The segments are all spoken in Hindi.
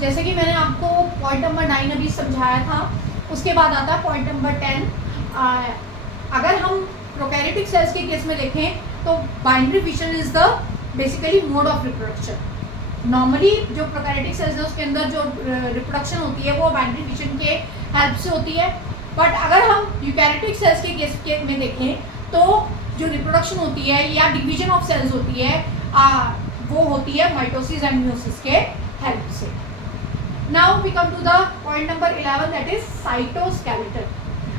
जैसे कि मैंने आपको पॉइंट नंबर 9 अभी समझाया था, उसके बाद आता है पॉइंट नंबर 10। अगर हम प्रोकैरियोटिक सेल्स के केस में देखें तो binary fission is the basically mode of reproduction. Normally जो प्रोकैरियोटिक सेल्स है उसके अंदर जो रिप्रोडक्शन होती है वो बाइनरी फिशन के हेल्प से होती है। बट अगर हम यूकैरियोटिक सेल्स के केस में देखें तो जो रिप्रोडक्शन होती है या डिवीजन ऑफ सेल्स होती है वो होती है माइटोसिस एंड मियोसिस के हेल्प से। Now we come to the point number 11, that is cytoskeleton.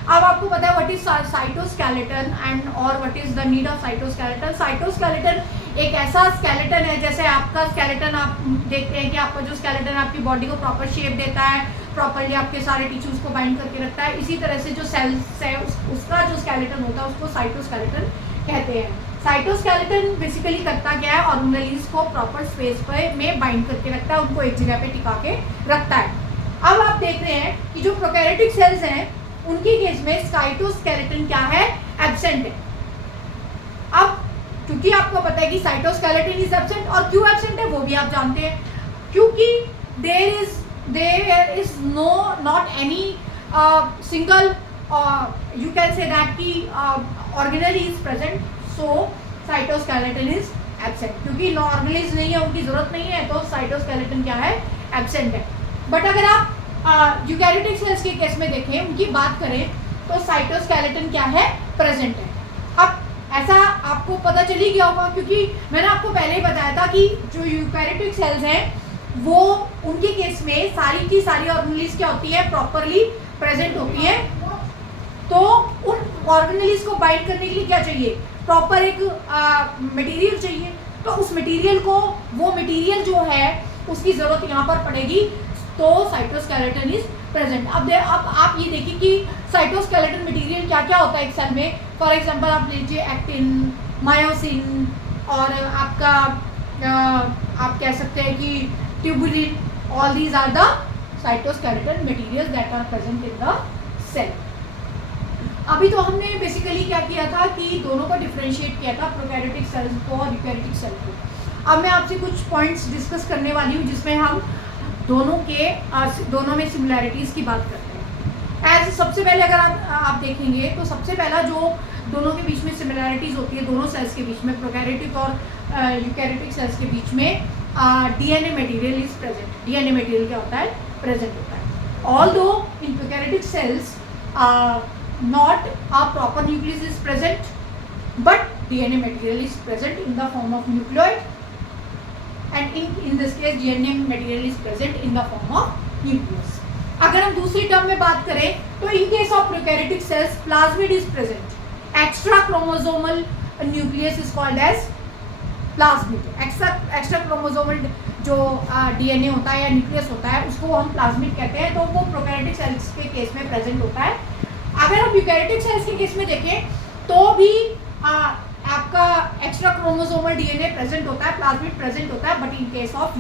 अब आपको पता है व्हाट इज साइटोस्केलेटन एंड और what is the need of cytoskeleton. Cytoskeleton एक ऐसा स्केलेटन है, जैसे आपका स्केलेटन आप देखते हैं कि आपका जो स्केलेटन आपकी बॉडी को प्रॉपर शेप देता है, प्रॉपरली आपके सारे टिश्यूज को बाइंड करके रखता है, इसी तरह से जो सेल्स है उसका जो स्केलेटन होता है उसको साइटोस्केलेटन कहते हैं। साइटोस्केलेटन बेसिकली करता क्या है, ऑर्गेनेल्स को प्रॉपर स्पेस पे में बाइंड करके रखता है, उनको एक जगह पे टिका के रखता है। अब आप देख रहे हैं कि जो प्रोकैरियोटिक सेल्स हैं उनके केस में साइटोस्केलेटन क्या है, एब्सेंट है। अब क्योंकि आपको पता है कि साइटोस्केलेटन इज एब्सेंट, और क्यों एब्सेंट है वो भी आप जानते हैं, क्योंकि there is not any single you can say that कि organelle is present, so cytoskeleton is absent। क्योंकि ऑर्गेनेल्स नहीं है, उनकी जरूरत नहीं है, तो साइटोस्केलेटन क्या है, एब्सेंट है। बट अगर आप यूकैरियोटिक सेल्स के केस में देखें, उनकी बात करें तो साइटोस्केलेटन क्या है, प्रेजेंट है। अब ऐसा आपको पता चल ही गया होगा, क्योंकि मैंने आपको पहले ही बताया था कि जो यूकैरियोटिक सेल्स हैं वो उनके केस में सारी की सारी ऑर्गेनेल्स क्या होती है, प्रॉपरली प्रेजेंट होती है। तो उन ऑर्गेनेल्स को बाइंड करने के लिए क्या चाहिए, प्रॉपर एक मटेरियल चाहिए। तो उस मटेरियल को, वो मटेरियल जो है उसकी जरूरत यहाँ पर पड़ेगी, तो साइटोस्केलेटन इज प्रेजेंट। अब आप ये देखिए कि साइटोस्केलेटन मटेरियल क्या क्या होता है एक सेल में। फॉर एग्जांपल आप लीजिए एक्टिन, मायोसिन, और आपका आप कह सकते हैं कि tubulin, all these are the cytoskeleton materials that are present in the cell. अभी तो हमने बेसिकली क्या किया था कि दोनों को डिफरेंशिएट किया था, प्रोकैरियोटिक सेल्स को और यूकैरियोटिक सेल को। अब मैं आपसे कुछ पॉइंट्स डिस्कस करने वाली हूँ जिसमें हम दोनों में सिमिलैरिटीज़ की बात करते हैं। सबसे पहले अगर आप देखेंगे तो सबसे पहला जो दोनों के बीच में सिमिलैरिटीज़ होती है, दोनों सेल्स के बीच में, प्रोकैरियोटिक और यूकैरियोटिक सेल्स के बीच में, DNA material is present. DNA material क्या होता है, प्रेजेंट होता है। Although in prokaryotic cells not a proper nucleus is present, but DNA material is present in the form of nucleoid, and in this case DNA material is present in the form of nucleus। अगर हम दूसरी टर्म में बात करें तो in case of prokaryotic cells plasmid is present, extra chromosomal nucleus is called as plasmid। extra chromosomal जो DNA होता है या न्यूक्लियस होता है उसको हम प्लाज्मिड कहते हैं, तो वो प्रोकैरियोटिक सेल्स के केस में प्रेजेंट होता है। अगर हम यूकैरियोटिक सेल्स के केस में देखें तो भी आपका एक्स्ट्रा क्रोमोसोमल डीएनए प्रेजेंट होता है, प्लाज्मिड प्रेजेंट होता है, but in case of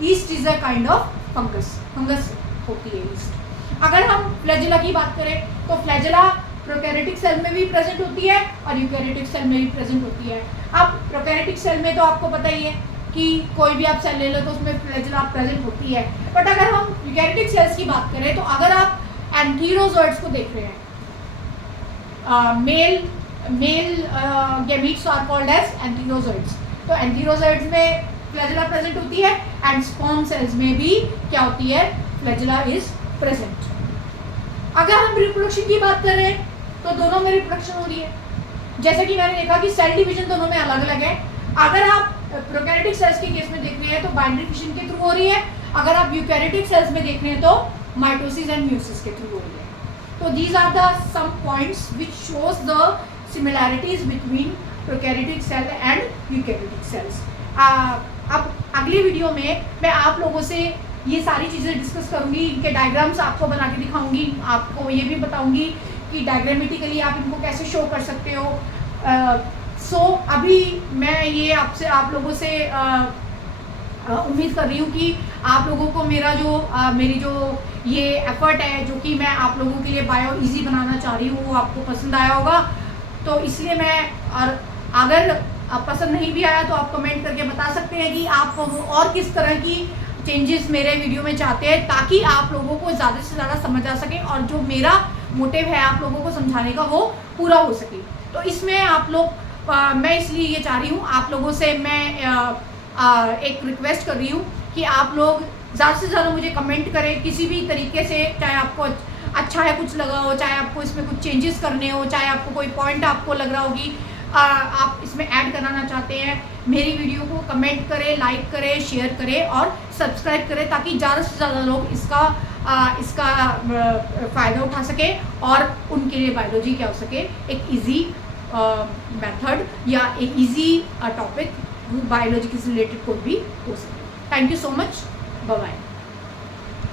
yeast is a kind of fungus होती है यीस्ट। अगर हम फ्लैजेला की बात करें तो फ्लैजेला प्रोकैरियोटिक सेल में भी प्रेजेंट होती है और यूकैरियोटिक सेल में भी प्रेजेंट होती है। अब प्रोकैरियोटिक सेल में तो आपको पता ही है कि कोई भी आप सेल ले लो तो उसमें फ्लैजेला प्रेजेंट होती है। बट अगर हम यूकैरियोटिक सेल्स की बात करें तो अगर आप एंथीरोजोइड्स को देख रहे हैं, male gametes are called as antherozoids, तो एंथीरोजोइड्स में फ्लैजेला प्रेजेंट होती है, एंड स्पर्म सेल्स में भी क्या होती है, फ्लैजेला इज प्रेजेंट। अगर हम रिप्रोडक्शन की बात कर रहे हैं तो दोनों में रिप्रोडक्शन हो रही है। जैसे कि मैंने देखा कि सेल डिवीजन दोनों में अलग अलग है। अगर आप प्रोकैरियोटिक सेल्स के केस में देख रहे हैं तो बाइनरी फिशन के थ्रू हो रही है, अगर आप यूकैरियोटिक सेल्स में देख रहे हैं तो माइटोसिस एंड म्यूसिस के थ्रू हो रही है। तो these are the some points which shows the similarities between prokaryotic cell and eukaryotic cells. अब अगली वीडियो में मैं आप लोगों से ये सारी चीज़ें डिस्कस करूंगी, इनके डायग्राम्स आपको बना के दिखाऊंगी, आपको ये भी बताऊंगी कि डायग्रामेटिकली आप इनको कैसे शो कर सकते हो। सो अभी मैं ये आप लोगों से उम्मीद कर रही हूँ कि आप लोगों को मेरी जो ये एफर्ट है जो कि मैं आप लोगों के लिए बायो इजी बनाना चाह रही हूँ वो आपको पसंद आया होगा। तो इसलिए और अगर पसंद नहीं भी आया तो आप कमेंट करके बता सकते हैं कि आप और किस तरह की चेंजेस मेरे वीडियो में चाहते हैं, ताकि आप लोगों को ज़्यादा से ज़्यादा समझ आ सके और जो मेरा मोटिव है आप लोगों को समझाने का वो पूरा हो सके। तो इसमें आप लोग मैं इसलिए ये चाह रही हूँ, आप लोगों से मैं एक रिक्वेस्ट कर रही हूँ कि आप लोग ज़्यादा से ज़्यादा मुझे कमेंट करें किसी भी तरीके से, चाहे आपको अच्छा है कुछ लगा हो, चाहे आपको इसमें कुछ चेंजेस करने हो, चाहे आपको कोई पॉइंट आपको लग रहा होगी आप इसमें ऐड कराना चाहते हैं, मेरी वीडियो को कमेंट करें, लाइक करें, शेयर करें और सब्सक्राइब करें, ताकि ज़्यादा से ज़्यादा लोग इसका फ़ायदा उठा सकें और उनके लिए बायोलॉजी क्या हो सके एक इजी मेथड या एक इजी टॉपिक बायोलॉजी से रिलेटेड कोई भी हो सके। Thank you so much, bye bye.